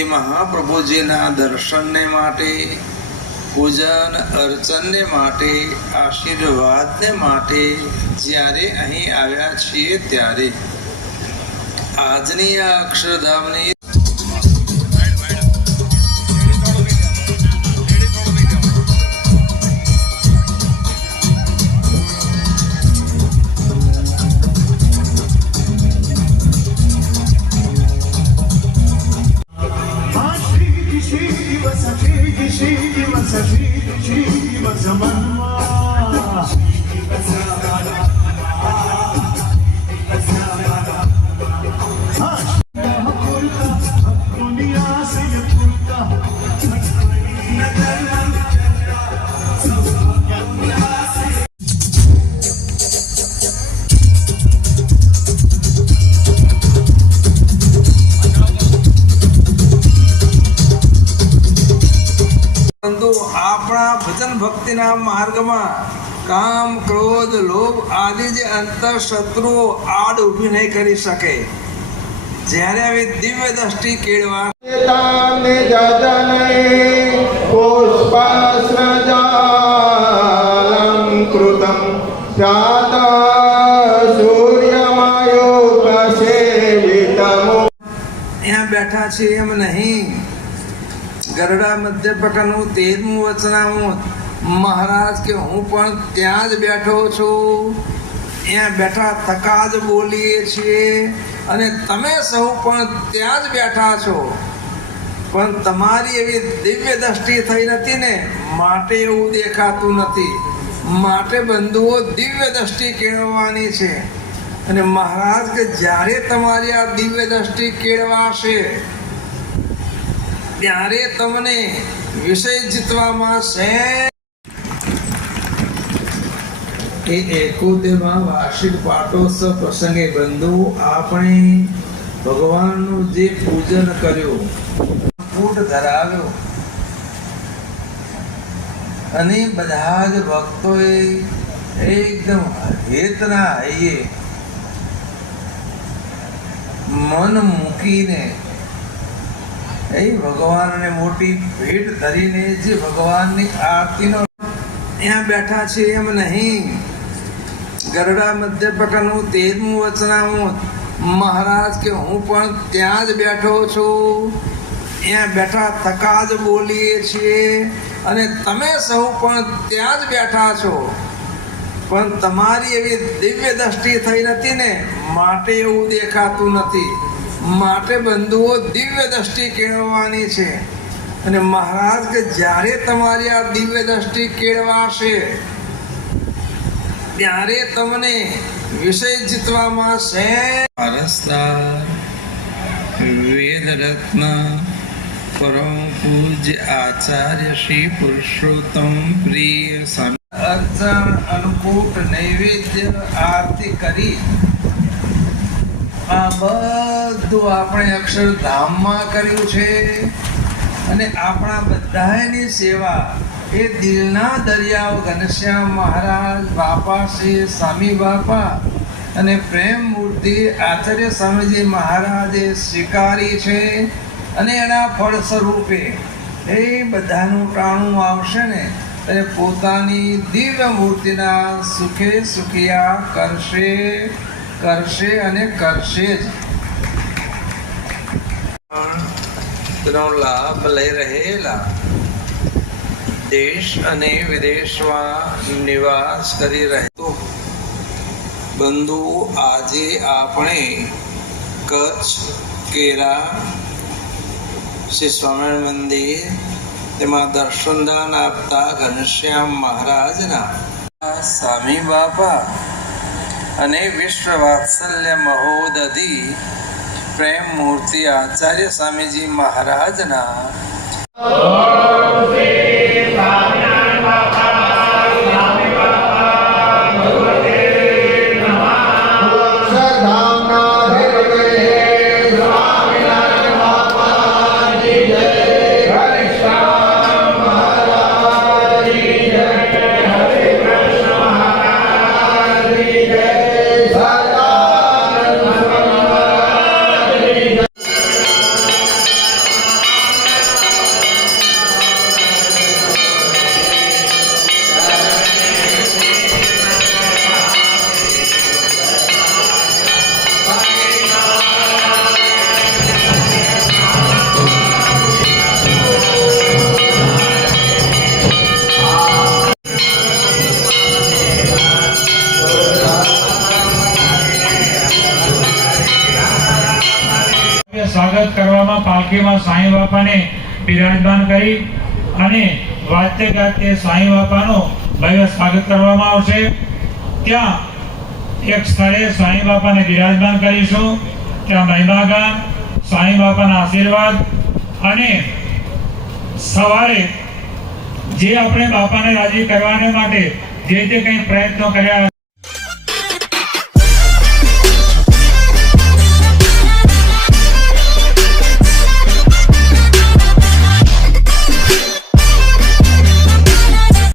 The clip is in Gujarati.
તે મહાપ્રભુજીના દર્શનને માટે, પૂજન અર્ચનને માટે, આશીર્વાદને માટે જ્યારે અહીં આવ્યા છીએ ત્યારે આજની આ અક્ષરધામની આપણા ભજન ભક્તિના માર્ગમાં કામ, ક્રોધ, લોભ આદિ જે અંતર શત્રુઓ આડ ઊભી નહીં કરી શકે. જ્યારે આવી દિવ્ય દ્રષ્ટિ કેળવા અહીંયા બેઠા છે એમ નહીં. ગરડા મધ્યપકનું 13મું વચનામું મહારાજ કે હું પણ ત્યાં જ બેઠો છું. અહીંયા બેઠા થકા જ બોલીએ છીએ અને તમે સૌ પણ ત્યાં જ બેઠા છો, પણ તમારી એવી દિવ્ય દ્રષ્ટિ થઈ નથી ને માટે એવું દેખાતું નથી. માટે બંધુઓ દિવ્ય દ્રષ્ટિ કેળવવાની છે. અને મહારાજ કે જ્યારે તમારી આ દિવ્ય દ્રષ્ટિ કેળવાશે ત્યારે તમને વિષય જીતવામાં છે. 71માં વાર્ષિક પાટોત્સવ પ્રસંગે બંધુ આપણે ભગવાનનું જે પૂજન કર્યું, કૂટ ધરાવ્યો અને બધા જ ભક્તોએ એકદમ હેતના હૈયે મન મૂકીને એ ભગવાનને મોટી ભેટ ધરીને જે ભગવાનની આરતીનો અહીંયા બેઠા છે એમ નહીં. ગરડા મધ્યપકનું 13મું વચનામું મહારાજ કે હું પણ ત્યાં જ બેઠો છું. અહીંયા બેઠા થકા જ બોલીએ છીએ અને તમે સૌ પણ ત્યાં જ બેઠા છો, પણ તમારી એવી દિવ્ય દ્રષ્ટિ થઈ નથી ને માટે એવું દેખાતું નથી. માટે બંધુઓ દિવ્ય દ્રષ્ટિ કેળવવાની છે. અને મહારાજ કે જ્યારે તમારી આ દિવ્ય દ્રષ્ટિ કેળવાશે ત્યારે તમને વિષય જીતવામાં છે. અરસદાર વેદ રત્ન પરમ પૂજ્ય આચાર્ય શ્રી પુરુષોત્તમ પ્રિય સ્વામી અર્ચન અન્નકૂટ નૈવેદ્ય આરતી કરી આ બધું આપણે અક્ષરધામમાં કર્યું છે. અને આપણા બધાની સેવા એ દિલના દરિયાઓ ઘનશ્યામ મહારાજ, બાપા શ્રી સ્વામી બાપા અને પ્રેમ મૂર્તિ આચાર્ય સ્વામીજી મહારાજે સ્વીકારી છે. અને એના ફળ સ્વરૂપે એ બધાનું ટાણું આવશે ને અને પોતાની દિવ્ય મૂર્તિના સુખે સુખિયા કરશે અને કરશે જ. નો લાભ લઈ રહેલા દેશ અને વિદેશમાં નિવાસ કરી રહેતો બંધુ આજે આપણે કચ્છ, કેરા શ્રી સ્વામિનારાયણ મંદિર તેમાં દર્શનદાન આપતા ઘનશ્યામ મહારાજના સ્વામી બાપા અને વિશ્વ વાત્સલ્ય મહોદધિ પ્રેમ મૂર્તિ આચાર્ય સ્વામીજી મહારાજના સ્વાગત કરવામાં પાલખીમાં સાંઈ બાપાને બિરાજમાન કરી અને વાજતે ગાજતે સાંઈ બાપાનું ભવ્ય સ્વાગત કરવામાં આવશે. ત્યાં એક સ્થળે સાંઈ બાપાને બિરાજમાન કરીશું. ત્યાં મહિમા ગાન, સાંઈ બાપાના આશીર્વાદ અને સવારે જે આપણે બાપાને રાજી કરવાને માટે જે કંઈ પ્રયત્નો કર્યા